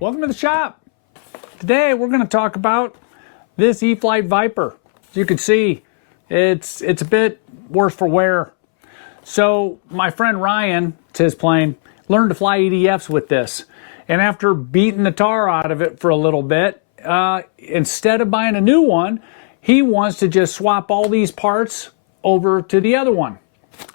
Welcome to the shop. Today we're going to talk about this Eflite Viper. As you can see, it's a bit worse for wear. So my friend Ryan, it's his plane, learned to fly EDFs with this. And after beating the tar out of it for a little bit, instead of buying a new one, he wants to just swap all these parts over to the other one.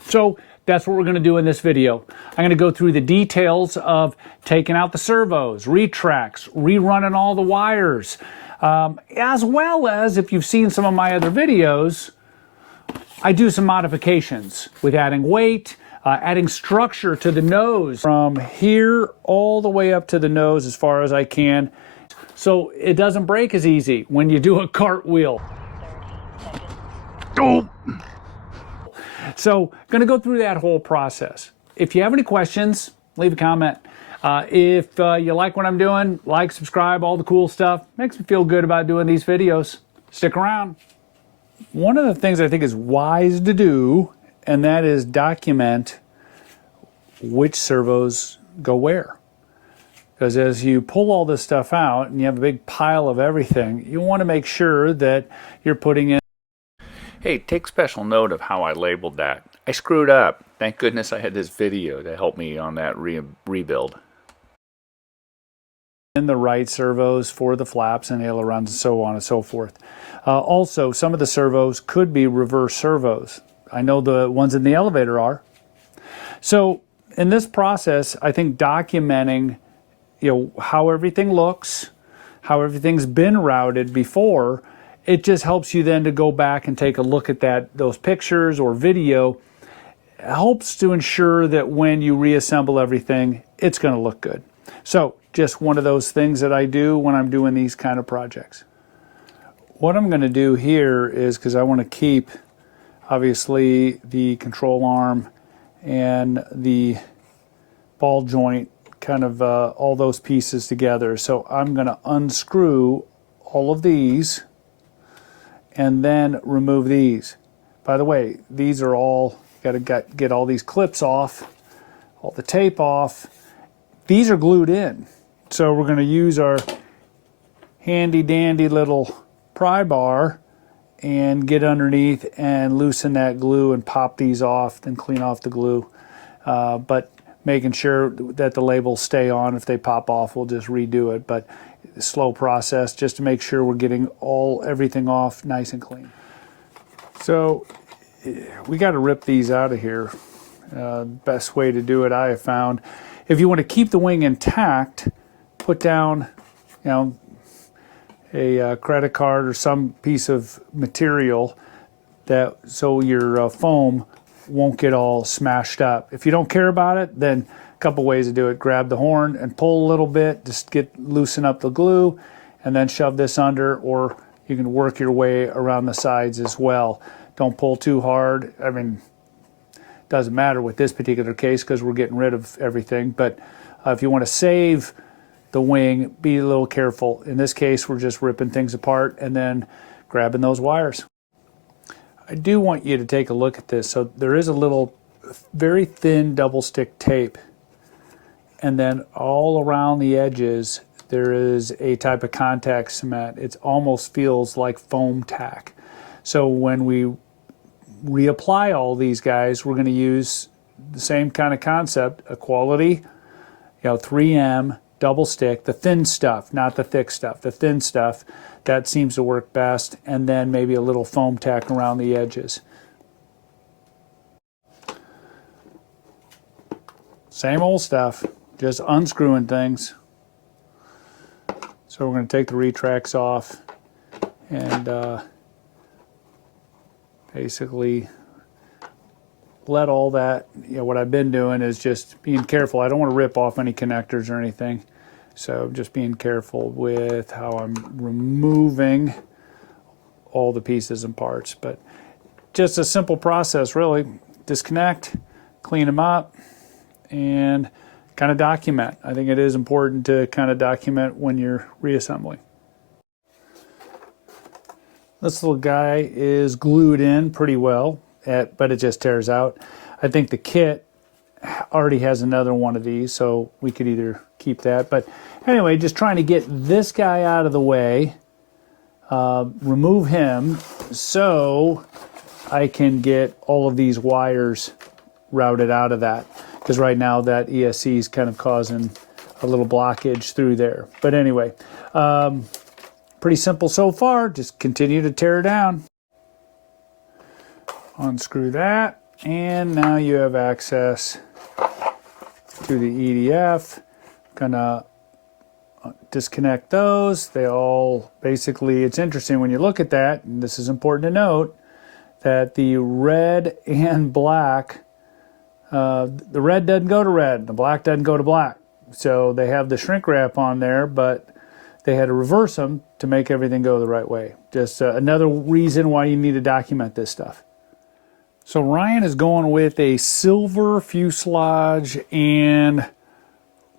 So that's what we're going to do in this video. I'm going to go through the details of taking out the servos, retracts, rerunning all the wires, as well as, if you've seen some of my other videos, I do some modifications with adding weight, adding structure to the nose from here all the way up to the nose as far as I can, so it doesn't break as easy when you do a cartwheel. Oh! So, going to go through that whole process. If you have any questions, leave a comment. If you like what I'm doing, like, subscribe, all the cool stuff. Makes me feel good about doing these videos. Stick around. One of the things I think is wise to do, and that is document which servos go where. Because as you pull all this stuff out and you have a big pile of everything, you want to make sure that you're putting in. Hey, take special note of how I labeled that. I screwed up. Thank goodness I had this video to help me on that rebuild. In the right servos for the flaps and ailerons and so on and so forth. Also, some of the servos could be reverse servos. I know the ones in the elevator are. So in this process, I think documenting, how everything looks, how everything's been routed before, it just helps you then to go back and take a look at those pictures or video. It helps to ensure that when you reassemble everything, it's going to look good. So just one of those things that I do when I'm doing these kind of projects. What I'm going to do here is, because I want to keep obviously the control arm and the ball joint, kind of all those pieces together. So I'm going to unscrew all of these and then remove these. By the way, these are all, got to get all these clips off, all the tape off. These are glued in. So we're going to use our handy dandy little pry bar and get underneath and loosen that glue and pop these off, then clean off the glue. But making sure that the labels stay on. If they pop off, we'll just redo it. But slow process just to make sure we're getting everything off nice and clean. So we got to rip these out of here. Best way to do it, I have found, if you want to keep the wing intact, put down a credit card or some piece of material so your foam won't get all smashed up. If you don't care about it, then a couple ways to do it. Grab the horn and pull a little bit, just loosen up the glue, and then shove this under, or you can work your way around the sides as well. Don't pull too hard. I mean, doesn't matter with this particular case because we're getting rid of everything, but if you want to save the wing, be a little careful. In this case, we're just ripping things apart and then grabbing those wires. I do want you to take a look at this. So there is a little very thin double stick tape, and then all around the edges there is a type of contact cement. It almost feels like foam tack. So when we reapply all these guys, we're going to use the same kind of concept, a quality 3M double stick, the thin stuff, not the thick stuff, the thin stuff. That seems to work best, and then maybe a little foam tack around the edges. Same old stuff, just unscrewing things. So we're going to take the retracts off and basically let all that, what I've been doing is just being careful. I don't want to rip off any connectors or anything. So just being careful with how I'm removing all the pieces and parts. But just a simple process, really. Disconnect, clean them up, and kind of document. I think it is important to kind of document when you're reassembling. This little guy is glued in pretty well, but it just tears out. I think the kit already has another one of these, so we could either keep that. But anyway, just trying to get this guy out of the way, remove him so I can get all of these wires routed out of that. Because right now that ESC is kind of causing a little blockage through there. But anyway, pretty simple so far. Just continue to tear down. Unscrew that, and now you have access to the EDF. Gonna disconnect those. They all basically, it's interesting when you look at that, and this is important to note, that the red and black, the red doesn't go to red, the black doesn't go to black. So they have the shrink wrap on there, but they had to reverse them to make everything go the right way. Just another reason why you need to document this stuff. So Ryan is going with a silver fuselage and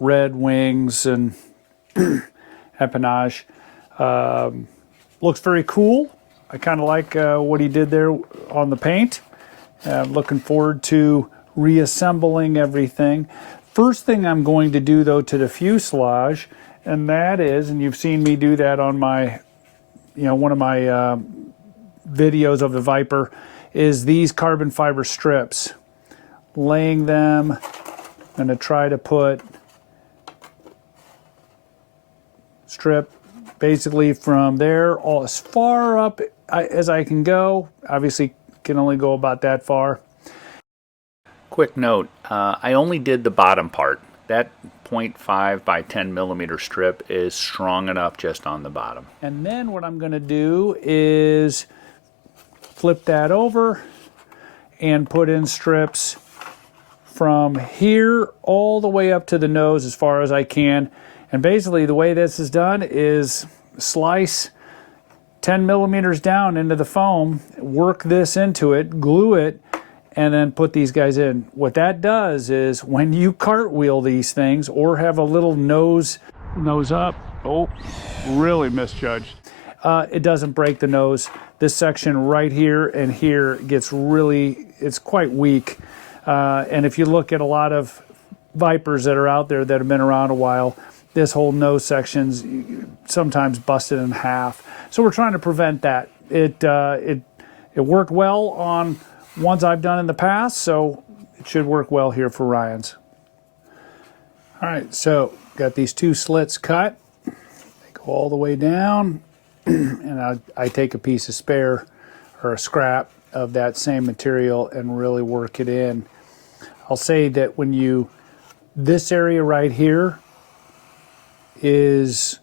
red wings and empennage. Looks very cool. I kind of like what he did there on the paint. Looking forward to reassembling everything. First thing I'm going to do though to the fuselage, and that is, and you've seen me do that on my, one of my videos of the Viper, is these carbon fiber strips. Laying them, I'm going to try to put strip basically from there all as far up as I can go. Obviously can only go about that far. Quick note, I only did the bottom part. That 0.5 by 10 millimeter strip is strong enough just on the bottom. And then what I'm going to do is flip that over and put in strips from here all the way up to the nose as far as I can. And basically the way this is done is slice 10 millimeters down into the foam, work this into it, glue it, and then put these guys in. What that does is when you cartwheel these things or have a little nose up, oh, really misjudged. It doesn't break the nose. This section right here and here gets really, it's quite weak. And if you look at a lot of Vipers that are out there that have been around a while, this whole nose section's sometimes busted in half. So we're trying to prevent that. It worked well on ones I've done in the past, so it should work well here for Ryan's. All right, so got these two slits cut. They go all the way down, and I take a piece of spare or a scrap of that same material and really work it in. I'll say that when you, this area right here is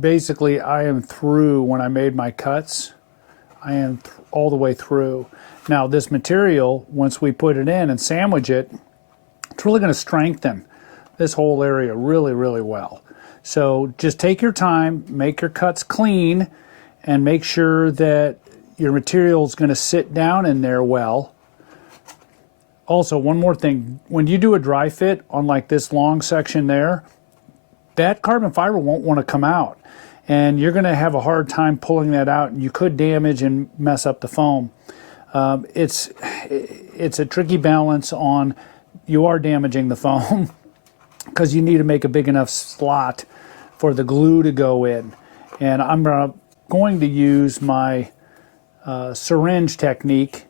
basically, I am through when I made my cuts. I am all the way through. Now this material, once we put it in and sandwich it, it's really going to strengthen this whole area really, really well. So just take your time, make your cuts clean, and make sure that your material is going to sit down in there well. Also, one more thing, when you do a dry fit on like this long section there, that carbon fiber won't want to come out. And you're going to have a hard time pulling that out, and you could damage and mess up the foam. It's a tricky balance on, you are damaging the foam because you need to make a big enough slot for the glue to go in. And I'm going to use my syringe technique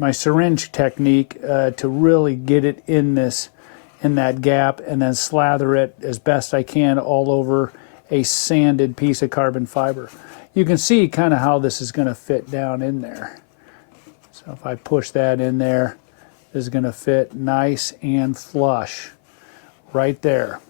to really get it in that gap, and then slather it as best I can all over a sanded piece of carbon fiber. You can see kind of how this is going to fit down in there. So if I push that in there, this is going to fit nice and flush right there.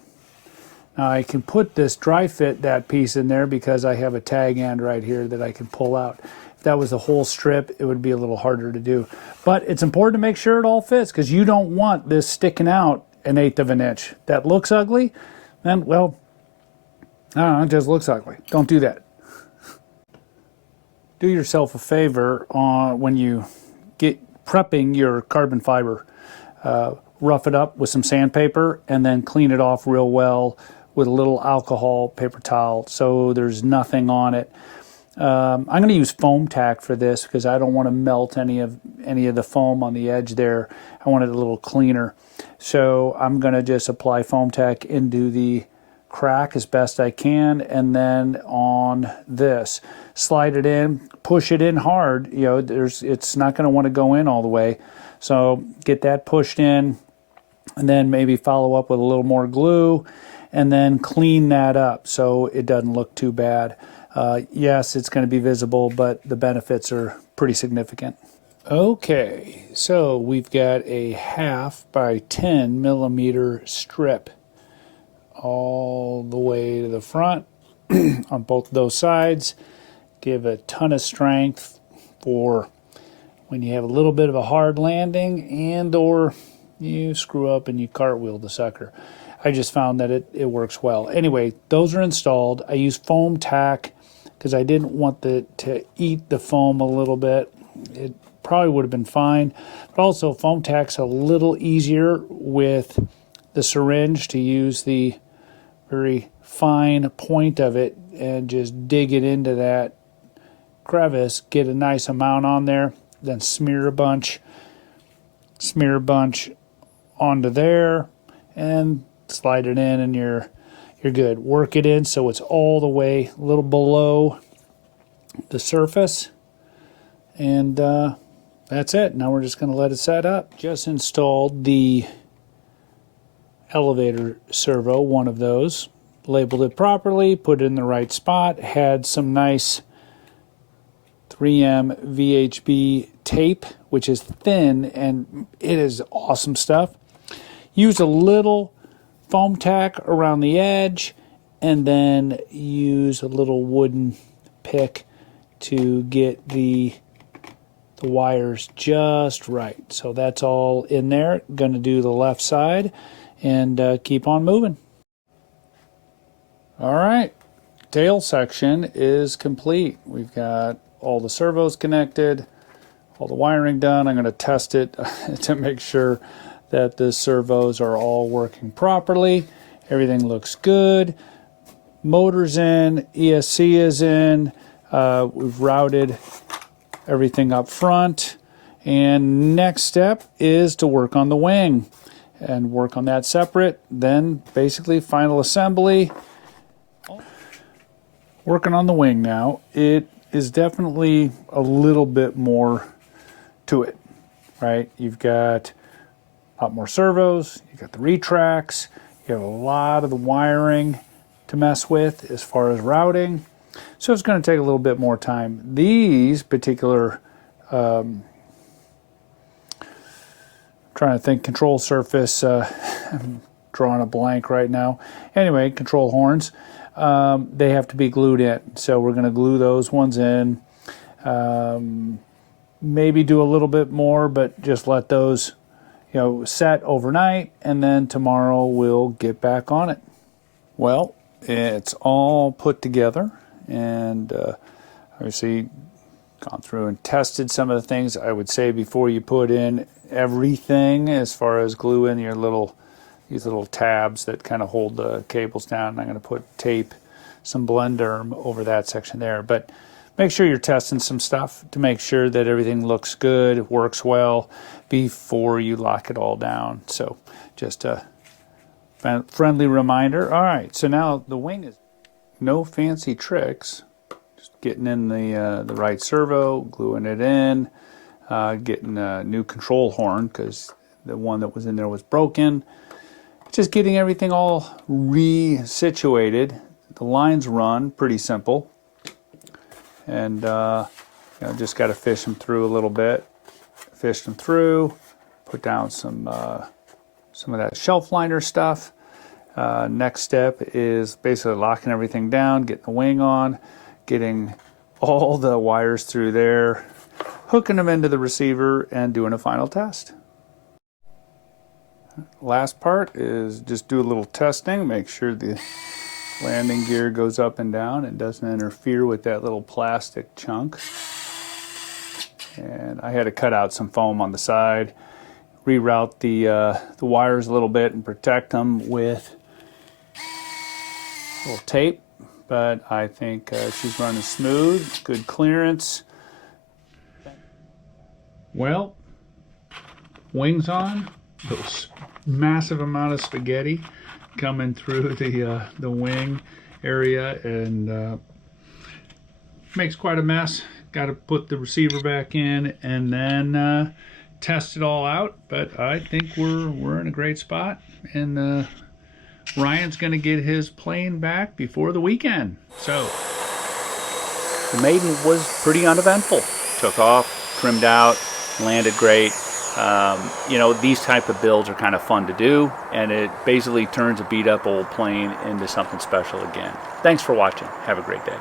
Now I can put this dry fit that piece in there because I have a tag end right here that I can pull out. If that was the whole strip, it would be a little harder to do. But it's important to make sure it all fits, because you don't want this sticking out 1/8 of an inch. That looks ugly, then, well, I don't know, it just looks ugly. Don't do that. Do yourself a favor when you get prepping your carbon fiber. Rough it up with some sandpaper and then clean it off real well with a little alcohol paper towel so there's nothing on it. I'm going to use foam tack for this because I don't want to melt any of the foam on the edge there. I want it a little cleaner. So I'm going to just apply foam tack into the crack as best I can, and then on this, slide it in, push it in hard. You know, it's not going to want to go in all the way. So get that pushed in, and then maybe follow up with a little more glue, and then clean that up so it doesn't look too bad. Yes, it's going to be visible, but the benefits are pretty significant. Okay, so we've got a 1/2 by 10 millimeter strip all the way to the front on both of those sides. Give a ton of strength for when you have a little bit of a hard landing and or you screw up and you cartwheel the sucker. I just found that it works well. Anyway, those are installed. I use foam tack because I didn't want to eat the foam a little bit. It probably would have been fine. But also, foam tack's a little easier with the syringe to use the very fine point of it and just dig it into that crevice, get a nice amount on there, then smear a bunch onto there, and slide it in, and you're good. Work it in so it's all the way a little below the surface, and that's it. Now we're just going to let it set up. Just installed the elevator servo, one of those, labeled it properly, put it in the right spot, had some nice 3M VHB tape, which is thin, and it is awesome stuff. Use a little foam tack around the edge, and then use a little wooden pick to get the wires just right. So that's all in there. Going to do the left side and keep on moving. All right, tail section is complete. We've got all the servos connected, all the wiring done. I'm going to test it to make sure that the servos are all working properly. Everything looks good. Motor's in, ESC is in. We've routed everything up front. And next step is to work on the wing and work on that separate. Then basically final assembly. Working on the wing now. It is definitely a little bit more to it, right? You've got a lot more servos, you've got the retracts, you have a lot of the wiring to mess with as far as routing. So it's going to take a little bit more time. These particular, trying to think, control surface, I'm drawing a blank right now. Anyway, control horns, they have to be glued in. So we're going to glue those ones in. Maybe do a little bit more, but just let those, set overnight, and then tomorrow we'll get back on it. Well, it's all put together, and obviously gone through and tested some of the things. I would say before you put in everything, as far as glue in these little tabs that kind of hold the cables down. I'm going to put tape, some Blenderm over that section there, but make sure you're testing some stuff to make sure that everything looks good, works well before you lock it all down. So just a friendly reminder. All right, so now the wing is no fancy tricks. Just getting in the right servo, gluing it in, getting a new control horn because the one that was in there was broken. Just getting everything all resituated. The lines run pretty simple. And just got to fish them through a little bit. Fish them through, put down some of that shelf liner stuff. Next step is basically locking everything down, getting the wing on, getting all the wires through there, hooking them into the receiver, and doing a final test. Last part is just do a little testing, make sure the landing gear goes up and down and doesn't interfere with that little plastic chunk. And I had to cut out some foam on the side, reroute the wires a little bit and protect them with a little tape. but I think she's running smooth, good clearance. Well, wings on, those massive amount of spaghetti coming through the wing area, and makes quite a mess. Got to put the receiver back in and then test it all out. But I think we're in a great spot, and Ryan's going to get his plane back before the weekend. So the maiden was pretty uneventful. Took off, trimmed out, landed great. You know, these type of builds are kind of fun to do, and it basically turns a beat up old plane into something special again. Thanks for watching. Have a great day.